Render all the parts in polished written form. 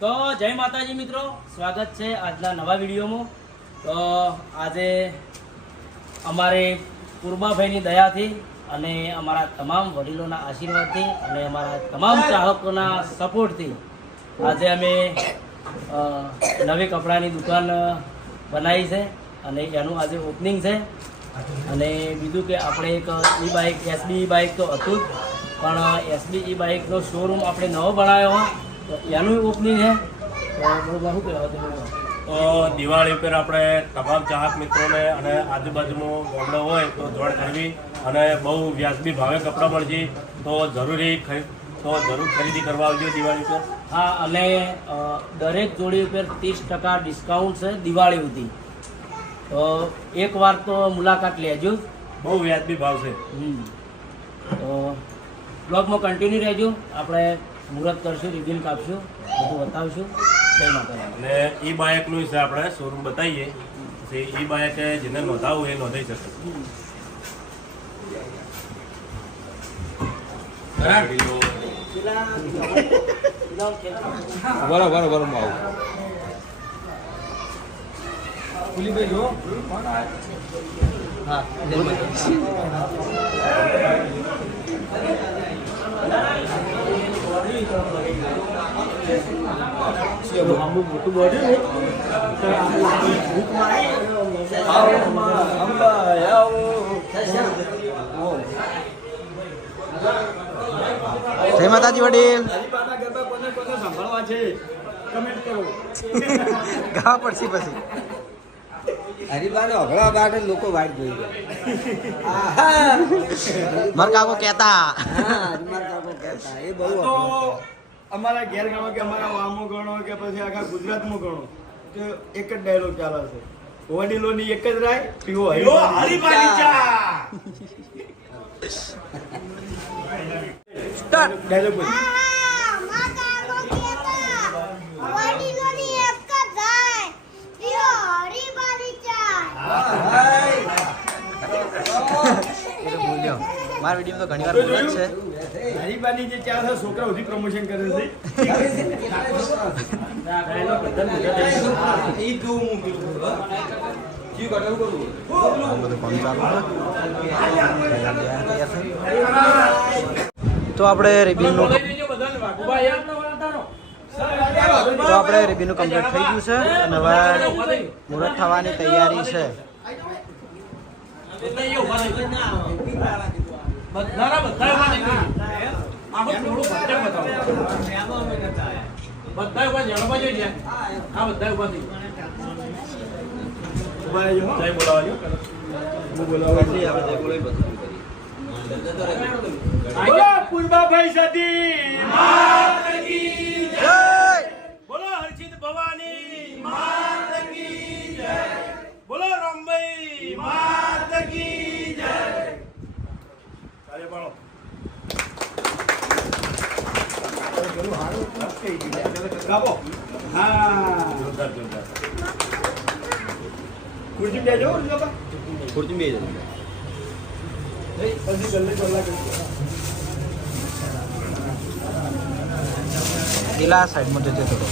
તો જય માતાજી મિત્રો, સ્વાગત છે આજના નવા વિડીયોમાં. તો આજે અમારે પૂર્બાભાઈની દયાથી અને અમારા તમામ વડીલોના આશીર્વાદથી અને અમારા તમામ ચાહકોના સપોર્ટથી આજે અમે નવી કપડાની દુકાન બનાવી છે અને એનું આજે ઓપનિંગ છે. અને બીજું કે આપણે એક ઈ બાઇક એસબી બાઇક તો હતું જ, પણ એસબી ઈ બાઇકનો શોરૂમ આપણે નવો બનાવ્યો હોય તો એનું ઓપનિંગ છે. તો શું કહેવાય, તો દિવાળી ઉપર આપણે તમામ ચાહક મિત્રોને અને આજુબાજુમાં ગામડો હોય તો જોડ કરવી અને બહુ વ્યાજબી ભાવે કપડાં મળશે તો જરૂર ખરીદી કરવા આવજો દિવાળી ઉપર. હા, અને દરેક જોડી ઉપર 30% ડિસ્કાઉન્ટ છે દિવાળી સુધી. તો એકવાર તો મુલાકાત લેજો, બહુ વ્યાજબી ભાવ છે. તો બ્લોગમાં કન્ટિન્યુ રહેજો. આપણે મુહૂર્ત કરશું, રિવ્યુ કાપશું, બધું બતાવશું. જય માતાજી. અને ઈ બાઇકનું છે આપણે શોરૂમ બતાવીએ, પછી ઈ બાઇક જેને નોંધાવવું એ નોંધાઈ શકે. બરાબર પુલીભાઈ જો હા મોટું બોડી જય માતાજી વડીલ. સાંભળવા છે કમેન્ટ કરો. ગાવા પડશે પછી હરિબાનો અઘળા બાટે લોકો વાટ જોઈ માર કાકો કહેતા એ બહુ તો અમારા ઘેર ગણો કે અમારા વામો ગણો કે પછી આખા ગુજરાતમાં ગણો તો એક જ ડાયલોગ ચાલે છે, વડીલોની એક જ રાય, પીવો હરિબાની ચા. સ્ટાર્ટ ડાયલોગ બોલ. મારા વિડીયો તો ઘણી વાર બોલે છે. હરિબાની જે ચા છે છોકરા સુધી પ્રમોશન કરે છે. તો આપણે રિબિનનું કમ્પ્લીટ થઈ ગયું છે અને હવે મુહૂર્ત થવાની તૈયારી છે. પૂર્વાભાઈ સતી બોલો હર્ષિત ભવાની માત કી જય, બોલો રામભાઈ માત કી જય. ચાલે પાડો. ગાબો. હા, જોરદાર જોરદાર. ખુરશી બેજો જોકા. ખુરશી બેજો. પછી જલ્દી કલાક પેલા સાઈડમાં જજો થોડો.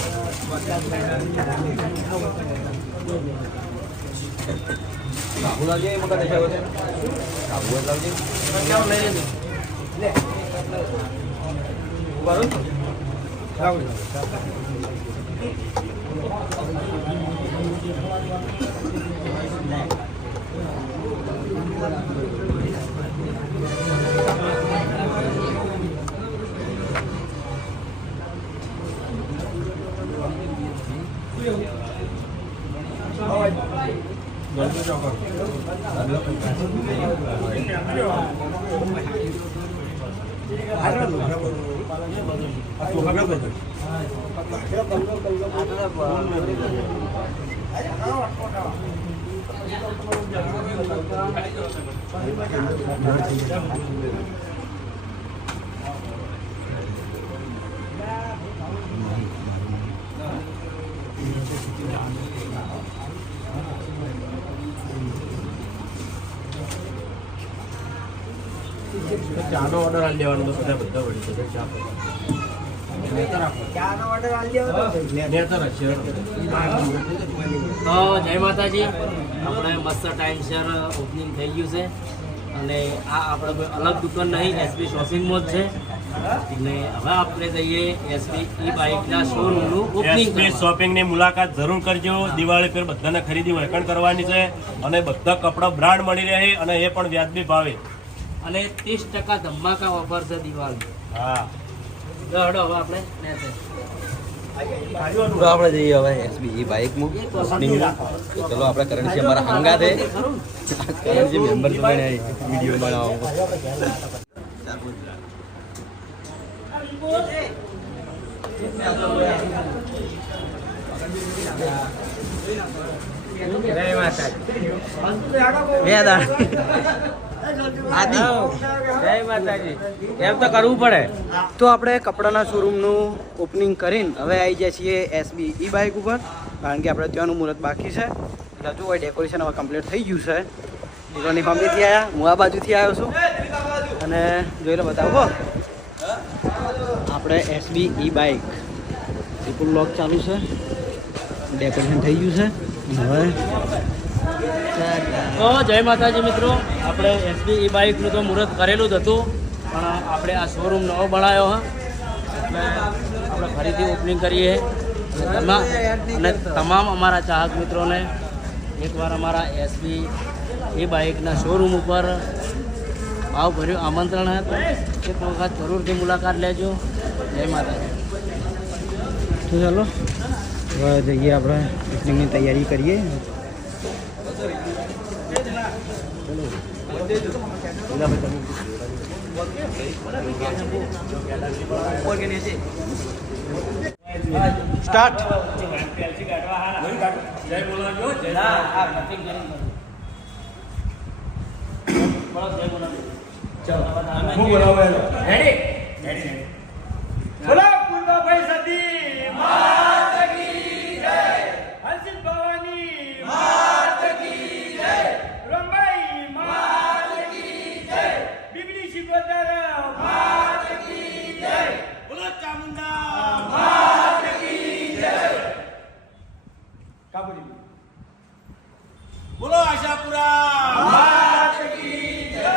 બાબુલાજી મકા દેખાયો છે. બાબુલાજી કેમ લઈ લે બરોબર. ચાનો ઓર્ડર આપી દેવાનો તો બધા વળી શકે ચા. ચાનો ઓર્ડર આલી દેવો તો તો જય માતાજી, આપણે મસ્ત ટાઈમસર ઓપનિંગ થઈ ગયું છે અને આ આપણે કોઈ અલગ દુકાન નહીં, એસબી શોપિંગમાં જ છે. અને હવે આપણે જઈએ એસબી ઈ બાઇકના શોરૂમનું ઓપનિંગ એસપી શોપિંગની મુલાકાત જરૂર કરજો. દિવાળી પર બધાને ખરીદી વહેંચણ કરવાની છે અને બધા કપડા બ્રાન્ડ મળી રહે અને એ પણ વ્યાજબી ભાવે. અને 30% ધમાકા ઓફર છે દિવાળી. હા, તો હડો હવે આપણે નેસે. તો આપણે જઈએ હવે એસબી બાઇકમાં ચલો આપણે કરણસિંહ અમારા હંગા છે. કરણસિંહ મેમ્બર તમને વિડીયો બનાવવા એમ તો કરવું પડે. તો આપણે કપડાના શોરૂમનું ઓપનિંગ કરીને હવે આવી જાય છીએ એસબી ઈ બાઇક ઉપર, કારણ કે આપણે ત્યાંનું મુહૂર્ત બાકી છે. એટલે હજુ હોય ડેકોરેશન હવે કમ્પ્લીટ થઈ ગયું છે. હીરોની ફામીથી આવ્યા, હું આ બાજુથી આવ્યો છું અને જોઈ લો બતાવો આપણે એસબી ઈ બાઇક વિપુલ બ્લોક ચાલુ છે, ડેકોરેશન થઈ ગયું છે. હવે તો જય માતાજી મિત્રો, આપણે એસબી ઈ બાઇકનું તો મુહૂર્ત કરેલું જ હતું, પણ આપણે આ શોરૂમ નવો બનાવ્યો હા, એટલે આપણે ફરીથી ઓપનિંગ કરીએ. અને તમામ અમારા ચાહક મિત્રોને એકવાર અમારા એસબી ઈ બાઇકના શોરૂમ ઉપર ભાવભર્યું આમંત્રણ હતું. એક વખત જરૂરથી મુલાકાત લેજો. જય માતાજી. તો ચાલો હવે જઈએ આપણે ઓપનિંગની તૈયારી કરીએ. સ્ટાર્ટ. બોલો પૂર્વાભાઈ સતી માત કી જય, હર્ષિત ભવાની માત કી જય, રંભાઈ માત કી જય, બીબડી શિકોતર માત કી જય, બોલો ચામુંડા માત કી જય, કાબુલી બોલો આશાપુરા માત કી જય.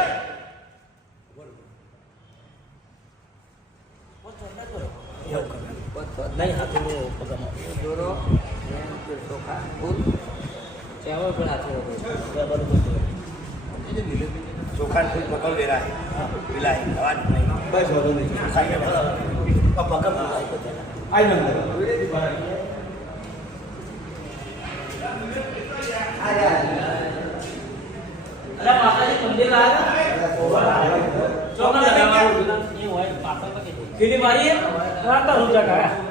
નહીં હાથેલો દોરો ચોખા ફૂલ ચાવલ પણ હાથેલો ચોખા ફૂલ પકવ લેરા વિલાય અવાજ નહીં બસ વધુ નહીં પકવ આઈ નંબર અરે માતાજી મંદિર લાયા ચોકડા લગાવવાનું એ હોય પાછળ તો કે કીડી મારી રાતા રૂજા કાયા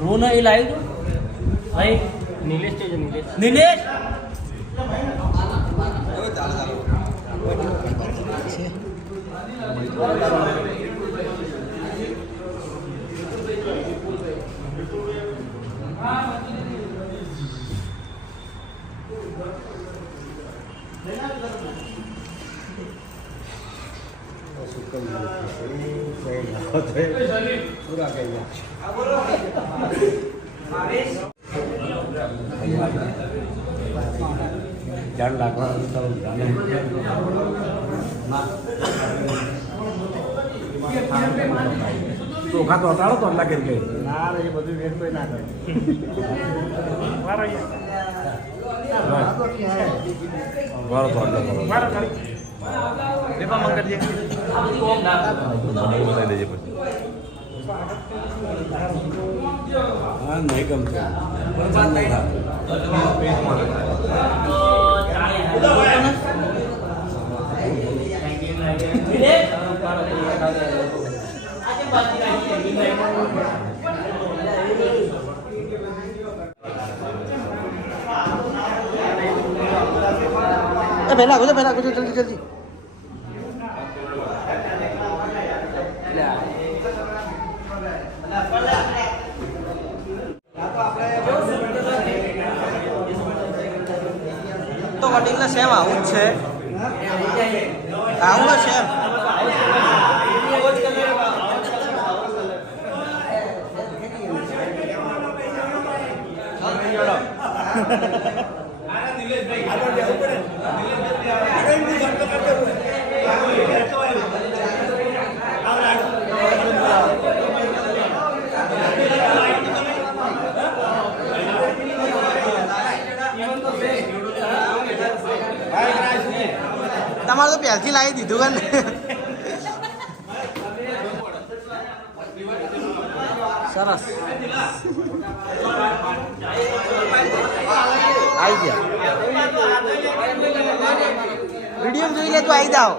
रू नहीं लाई तो भाई नीलेश चाहिए नीलेश પૂરા કહી ઝાડ લાગવા ચોખા તો હટાડો તો અલ્લા કેમ કે ના એ બધું વેટ કોઈ ના કરે વારો તો અલ્લા લેપા મંગળ જે બનાવી દેજે પછી હા નહીં ગમતું પહેલા આગળ જલ્દી જલ્દી તો વડીલને સેમ આવું જ છે આવું જ સેમ તમારે તો પહેલથી લાવી દીધું ને સરસ આવી ગયા વિડીયો જોઈ લે તો આવી જાઓ